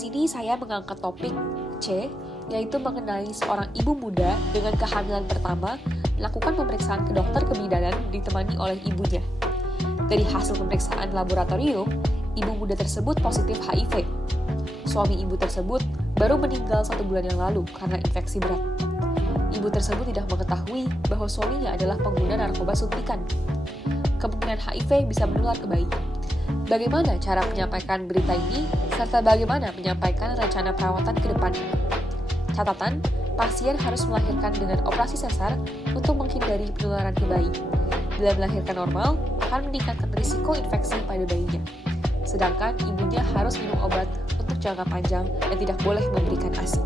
sini saya mengangkat topik C, yaitu mengenai seorang ibu muda dengan kehamilan pertama melakukan pemeriksaan ke dokter kebidanan ditemani oleh ibunya. Dari hasil pemeriksaan laboratorium, ibu muda tersebut positif HIV. Suami ibu tersebut baru meninggal 1 bulan yang lalu karena infeksi berat. Ibu tersebut tidak mengetahui bahwa suaminya adalah pengguna narkoba suntikan. Kemungkinan HIV bisa menular ke bayi. Bagaimana cara menyampaikan berita ini, serta bagaimana menyampaikan rencana perawatan ke depannya? Catatan, pasien harus melahirkan dengan operasi sesar untuk menghindari penularan ke bayi. Bila melahirkan normal, akan meningkatkan risiko infeksi pada bayinya. Sedangkan ibunya harus minum obat untuk jangka panjang dan tidak boleh memberikan ASI.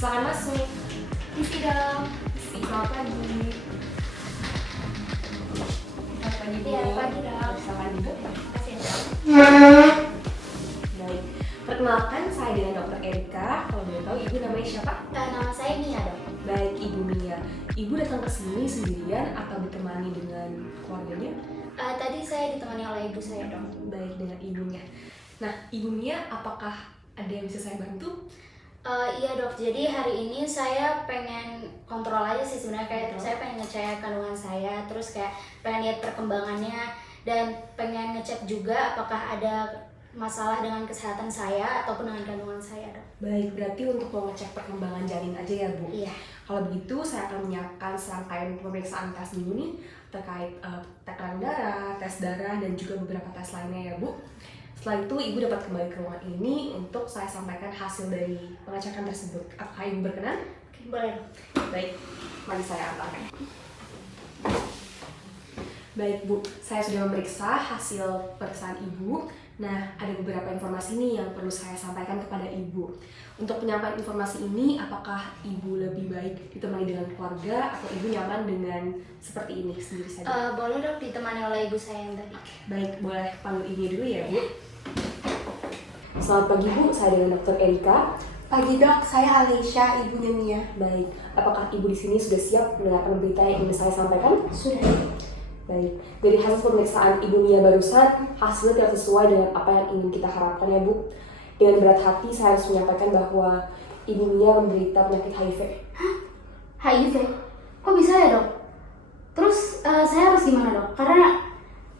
Silakan masuk. Isi dong. Selamat pagi. Selamat pagi, Bu. Iya, pagi dong. Silakan duduk. Makasih ya dong. Baik. Perkenalkan, saya dengan Dr. Erika. Kalau boleh tahu, Ibu namanya siapa? Nama saya Mia dong. Baik, Ibu Mia. Ibu datang ke sini sendirian atau ditemani dengan keluarganya? Tadi saya ditemani oleh ibu saya dong. Baik, dengan ibunya. Nah, Ibu Mia, apakah ada yang bisa saya bantu? Iya dok, jadi hari ini saya pengen kontrol aja sih sebenarnya, kayak saya pengen ngecek kandungan saya, terus kayak pengen lihat perkembangannya, dan pengen ngecek juga apakah ada masalah dengan kesehatan saya ataupun dengan kandungan saya dok. Baik, berarti untuk mengecek perkembangan janin aja ya, Bu? Iya. Kalau begitu, saya akan menyiapkan serangkaian pemeriksaan tes dulu nih terkait tekanan darah, tes darah, dan juga beberapa tes lainnya ya, Bu. Setelah itu, Ibu dapat kembali ke ruangan ini untuk saya sampaikan hasil dari pengecekan tersebut. Apakah Ibu berkenan? Oke, boleh dok. Baik, mari saya antarkan. Baik, Bu, saya sudah memeriksa hasil pemeriksaan Ibu. Nah, ada beberapa informasi nih yang perlu saya sampaikan kepada Ibu. Untuk penyampaian informasi ini, apakah Ibu lebih baik ditemani dengan keluarga atau Ibu nyaman dengan seperti ini sendiri saja? Boleh dok, ditemani oleh ibu saya yang tadi. Baik, boleh panggil ini dulu ya, Bu. Selamat pagi, Bu. Saya dengan Dr. Erika. Pagi dok, saya Alicia, ibunya Mia. Baik, apakah Ibu di sini sudah siap mendengarkan berita yang ingin saya sampaikan? Sudah. Baik, dari hasil pemeriksaan Ibu Mia barusan, hasilnya tidak sesuai dengan apa yang ingin kita harapkan ya, Bu. Dengan berat hati, saya harus menyampaikan bahwa Ibu Mia menderita penyakit HIV. Hah? HIV? Kok bisa ya dok? Terus saya harus gimana dok? Karena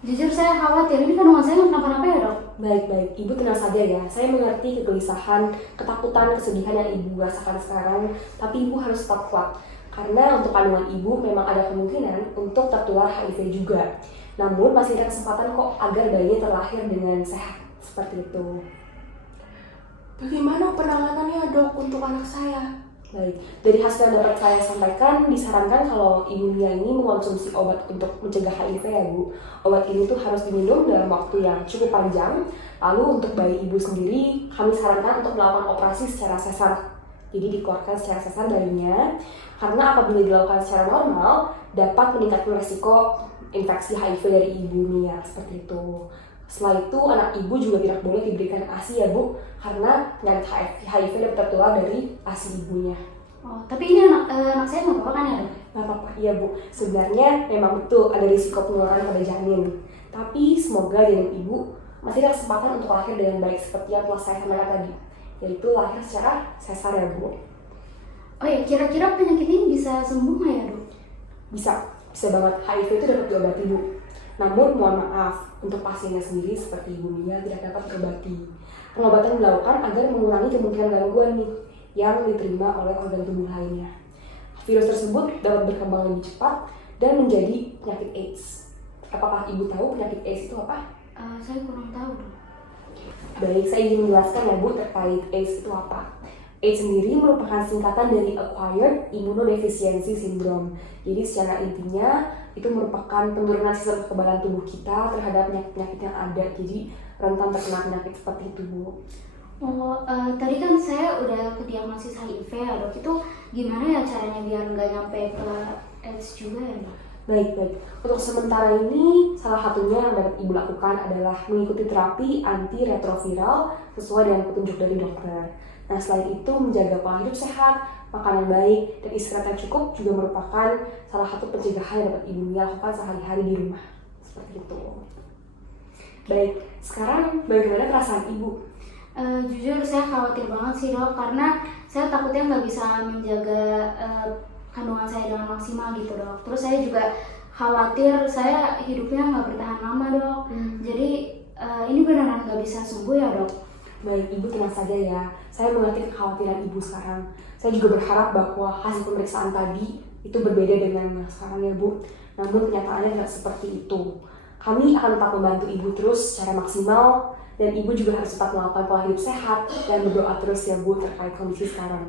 jujur saya khawatir, ini kandungan saya nggak kenapa-napa ya dok? Baik, Ibu tenang saja ya. Saya mengerti kegelisahan, ketakutan, kesedihan yang Ibu rasakan sekarang, tapi Ibu harus tetap kuat. Karena untuk kandungan Ibu memang ada kemungkinan untuk tertular HIV juga. Namun masih ada kesempatan kok agar bayinya terlahir dengan sehat, seperti itu. Bagaimana penanganannya dok untuk anak saya? Baik, dari hasil yang dapat saya sampaikan, disarankan kalau Ibu Mia ini mengonsumsi obat untuk mencegah HIV ya, Bu. Obat ini tuh harus diminum dalam waktu yang cukup panjang. Lalu untuk bayi Ibu sendiri, kami sarankan untuk melakukan operasi secara sesar. Jadi dikeluarkan secara sesar bayinya, karena apabila dilakukan secara normal, dapat meningkatkan risiko infeksi HIV dari Ibu Mia, seperti itu. Setelah itu, anak Ibu juga tidak boleh diberikan ASI ya, Bu, karena penyakit HIV dapat tertular dari ASI ibunya. Oh, tapi ini anak saya nggak apa-apa kan ya dok? Nggak apa-apa, iya Bu. Sebenarnya memang betul ada risiko penularan pada janin. Tapi semoga janin Ibu masih ada kesempatan untuk lahir dengan baik seperti yang telah saya sampaikan tadi, yaitu lahir secara sesar ya, Bu. Oh ya, kira-kira penyakit ini bisa sembuh nggak ya dok? Bisa banget. HIV itu dapat diobati, Bu. Namun mohon maaf, untuk pasiennya sendiri seperti Ibu Mia tidak dapat diobati. Pengobatan dilakukan agar mengurangi kemungkinan gangguan nih yang diterima oleh organ tubuh lainnya. Virus tersebut dapat berkembang lebih cepat dan menjadi penyakit AIDS. Apakah Ibu tahu penyakit AIDS itu apa? Saya kurang tahu dok. Baik, saya ingin menjelaskan ya Bu terkait AIDS itu apa. AIDS sendiri merupakan singkatan dari Acquired Immunodeficiency Syndrome. Jadi secara intinya itu merupakan penurunan sistem kekebalan tubuh kita terhadap penyakit-penyakit yang ada. Jadi rentan terkena penyakit seperti itu, Bu. Oh, tadi kan saya udah kediagnosis HIV ya dok. Itu gimana ya caranya biar nggak nyampe ke AIDS juga ya dok? Baik. Untuk sementara ini, salah satunya yang dapat Ibu lakukan adalah mengikuti terapi antiretroviral sesuai dengan petunjuk dari dokter. Nah, selain itu menjaga pola hidup sehat, makan yang baik, dan istirahat yang cukup juga merupakan salah satu pencegahan yang dapat Ibu Mia lakukan sehari-hari di rumah. Seperti itu. Baik, sekarang bagaimana perasaan Ibu? Jujur saya khawatir banget sih dok, karena saya takutnya nggak bisa menjaga kandungan saya dengan maksimal gitu dok. Terus saya juga khawatir saya hidupnya nggak bertahan lama dok. Jadi ini beneran nggak bisa sembuh ya dok? Baik, Ibu tenang saja ya. Saya mengerti kekhawatiran Ibu sekarang. Saya juga berharap bahwa hasil pemeriksaan tadi itu berbeda dengan yang sekarang ya Bu. Namun kenyataannya tidak seperti itu. Kami akan tetap membantu Ibu terus secara maksimal, dan Ibu juga harus tetap melakukan pola hidup sehat dan berdoa terus ya Bu terkait kondisi sekarang.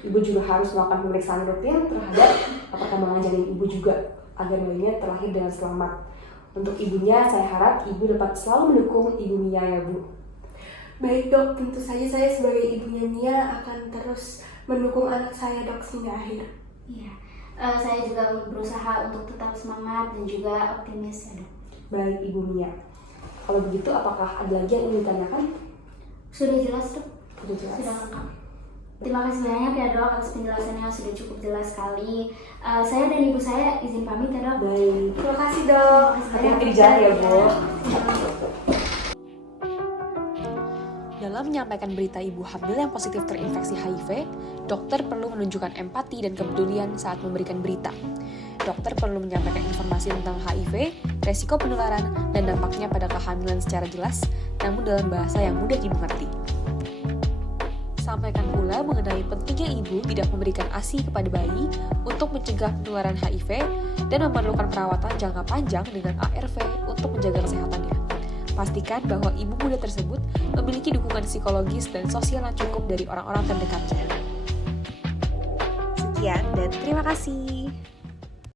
Ibu juga harus melakukan pemeriksaan rutin terhadap perkembangan janin Ibu juga agar bayinya terlahir dengan selamat. Untuk ibunya, saya harap Ibu dapat selalu mendukung Ibu Mia ya Bu. Baik dok, tentu saja saya sebagai ibunya Mia akan terus mendukung anak saya dok hingga akhir. Iya. Saya juga berusaha untuk tetap semangat dan juga optimis ya dok. Baik Ibu Mia. Kalau begitu, apakah ada lagi yang ingin ditanyakan? Sudah jelas dok? Sudah jelas. Sudah lengkap. Terima kasih banyak ya dok atas penjelasannya yang sudah cukup jelas sekali. Saya dan ibu saya izin pamit ya dok. Baik. Terima kasih dok. Hati-hati di jalan ya Bu. Dalam menyampaikan berita ibu hamil yang positif terinfeksi HIV, dokter perlu menunjukkan empati dan kepedulian saat memberikan berita. Dokter perlu menyampaikan informasi tentang HIV, resiko penularan, dan dampaknya pada kehamilan secara jelas, namun dalam bahasa yang mudah dimengerti. Sampaikan pula mengenai pentingnya ibu tidak memberikan ASI kepada bayi untuk mencegah penularan HIV dan memerlukan perawatan jangka panjang dengan ARV untuk menjaga kesehatannya. Pastikan bahwa ibu muda tersebut memiliki dukungan psikologis dan sosial yang cukup dari orang-orang terdekatnya. Sekian dan terima kasih.